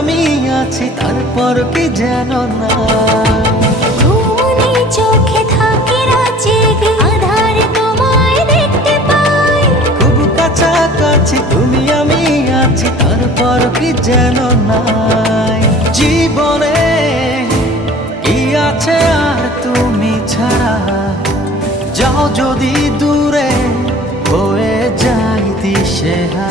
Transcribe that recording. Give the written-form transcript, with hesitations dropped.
আমি আছি তারপর কি যেন না। ঘুমনে চোখে থাকে রাত জেগে, আধারে তোমায় দেখতে পাই। খুব কাছাকাছি তুমি আমি আছি তারপর কি যেন নাই। জীবনে কি আছে আর তুমি ছাড়া, যাও যদি দূরে হয়ে যাই দিশেহারা।